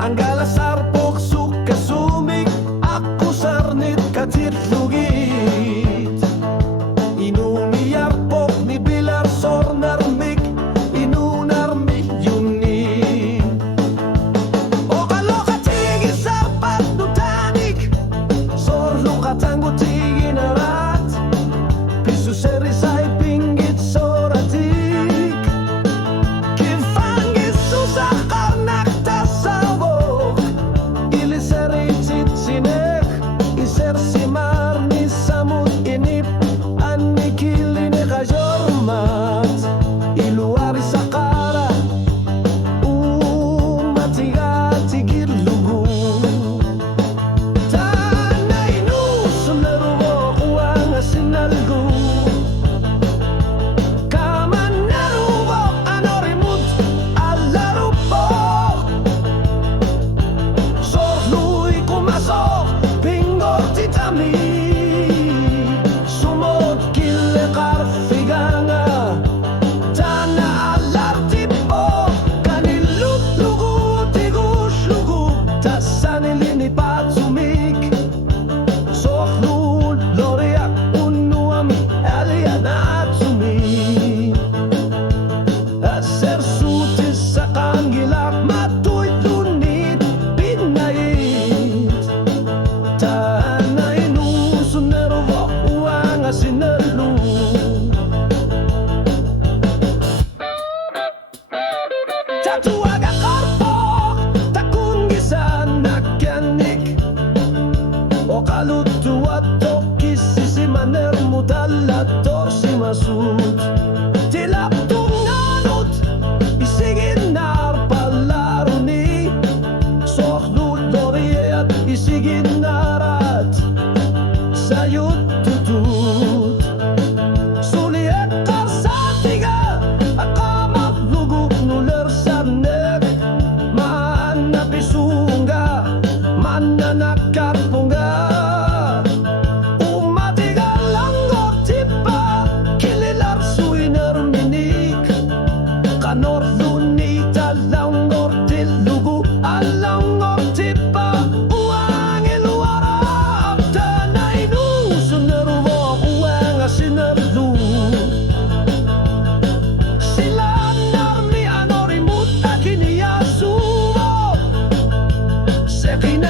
Anggala sarpok suka sumik aku sarnit katit lugit inumiyar pok ni bilar sornar mik inunar mik yuni o kalo katigi sarpat nutanik sorlo katango tigi narat pisu seri say pinggit soratik kifangis susah karnak sinek iser simar ni samut inip anikili ni kajormat iluari sakara umatiga tigir lugu tanay nu sunarugo uang asinalgu kaman narugo anorimut alarupo titami sumot kille karfiganga tana alar tipo kanilut lugu tigush lugu tasanilini patsumik sohlu loria unuami aliana atsumi aser sutis sakangilak matuit lunit pinait tanay nusun nervo uang asinelu tatuaga karpok takun gisan nakyanik o kalutuat tokis si maner mutalator si masut tilap tunganut isigin nar palaruni sohlut loriat isigin narat sayut tutut suliet karsatiga akamak luguk nuler sarnek mana pisunga mana nakapunga umatiga langgor tipa kililar suiner minik kanor lunita langgor tilugu alanggor tipa uang iluara tanay nusun nervo uang asinarlu sila narmi anorimut akiniasumo sekina